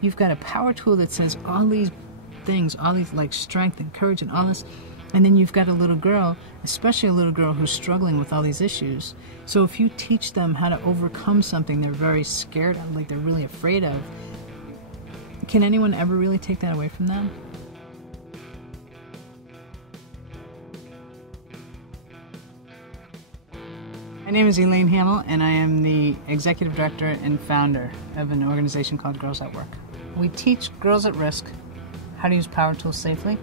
you've got a power tool that says all these things, all these like strength and courage and all this, and then you've got a little girl, especially a little girl who's struggling with all these issues. So if you teach them how to overcome something they're very scared of, like they're really afraid of, can anyone ever really take that away from them? My name is Elaine Hamel, and I am the executive director and founder of an organization called Girls at Work. We teach girls at risk how to use power tools safely,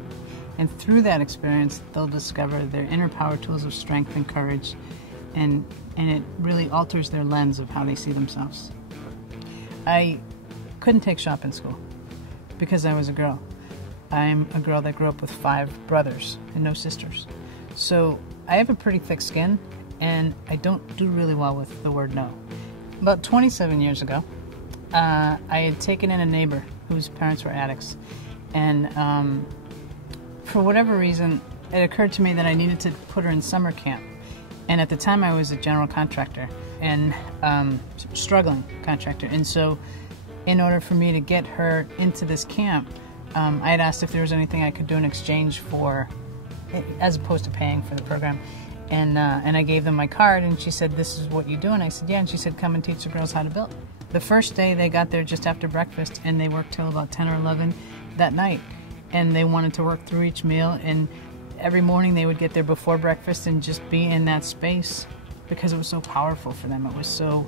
and through that experience, they'll discover their inner power tools of strength and courage, and it really alters their lens of how they see themselves. I couldn't take shop in school because I was a girl. I'm a girl that grew up with 5 brothers and no sisters. So I have a pretty thick skin, and I don't do really well with the word no. About 27 years ago, I had taken in a neighbor whose parents were addicts, and for whatever reason, it occurred to me that I needed to put her in summer camp. And at the time, I was a general contractor and struggling contractor. And so in order for me to get her into this camp, I had asked if there was anything I could do in exchange for, as opposed to paying for the program. And I gave them my card, and she said, "This is what you do?" And I said, "Yeah." And she said, "Come and teach the girls how to build." The first day, they got there just after breakfast, and they worked till about 10 or 11 that night. And they wanted to work through each meal, and every morning they would get there before breakfast and just be in that space because it was so powerful for them. It was so...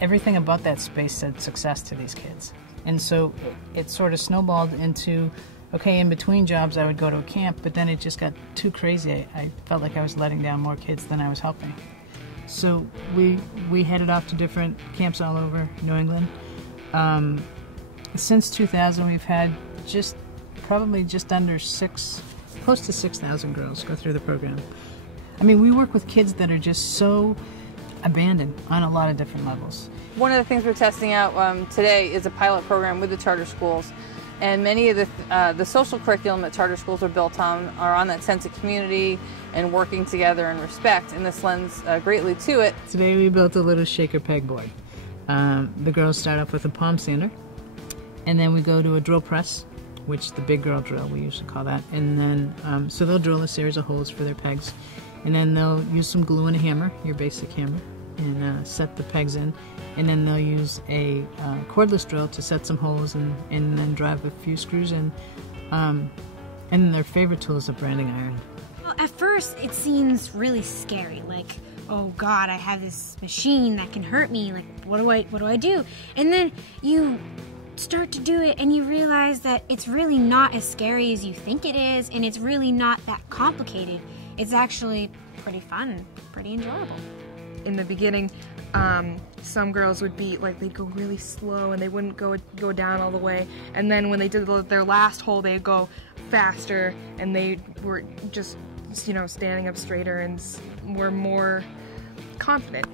everything about that space said success to these kids. And so it sort of snowballed into, okay, in between jobs I would go to a camp, but then it just got too crazy. I felt like I was letting down more kids than I was helping. So we headed off to different camps all over New England. Since 2000, we've had probably just under close to 6,000 girls go through the program. I mean, we work with kids that are just so abandoned on a lot of different levels. One of the things we're testing out today is a pilot program with the charter schools, and many of the social curriculum that charter schools are built on are on that sense of community and working together and respect, and this lends greatly to it. Today we built a little shaker pegboard. The girls start off with a palm sander, and then we go to a drill press, which the big girl drill, we usually call that, and then so they'll drill a series of holes for their pegs, and then they'll use some glue and a hammer, your basic hammer, and set the pegs in, and then they'll use a cordless drill to set some holes and then drive a few screws in, and then their favorite tool is a branding iron. Well, at first it seems really scary, like, oh God, I have this machine that can hurt me, like what do I do? And then you start to do it and you realize that it's really not as scary as you think it is, and it's really not that complicated. It's actually pretty fun, pretty enjoyable. In the beginning, some girls would be like, they'd go really slow and they wouldn't go down all the way, and then when they did their last hole, they'd go faster, and they were just, you know, standing up straighter and were more confident.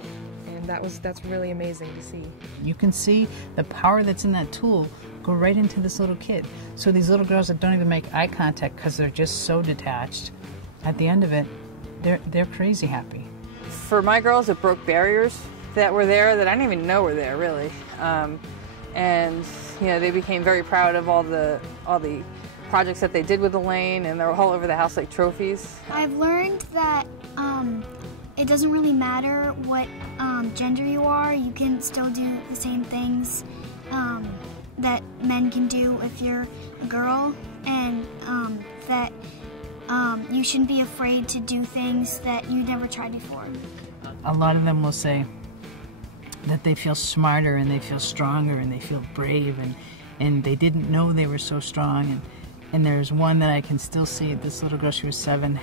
And that's really amazing to see. You can see the power that's in that tool go right into this little kid. So these little girls that don't even make eye contact because they're just so detached, at the end of it, they're crazy happy. For my girls, it broke barriers that were there that I didn't even know were there, really. And you know, they became very proud of all the projects that they did with Elaine, and they're all over the house like trophies. I've learned that it doesn't really matter what gender you are. You can still do the same things that men can do if you're a girl, and that you shouldn't be afraid to do things that you never tried before. A lot of them will say that they feel smarter and they feel stronger and they feel brave, and they didn't know they were so strong. And there's one that I can still see, this little girl, she was 7,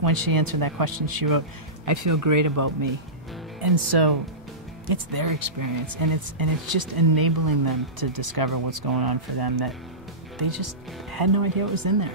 when she answered that question, she wrote, "I feel great about me." And so it's their experience, and it's just enabling them to discover what's going on for them that they just had no idea what was in there.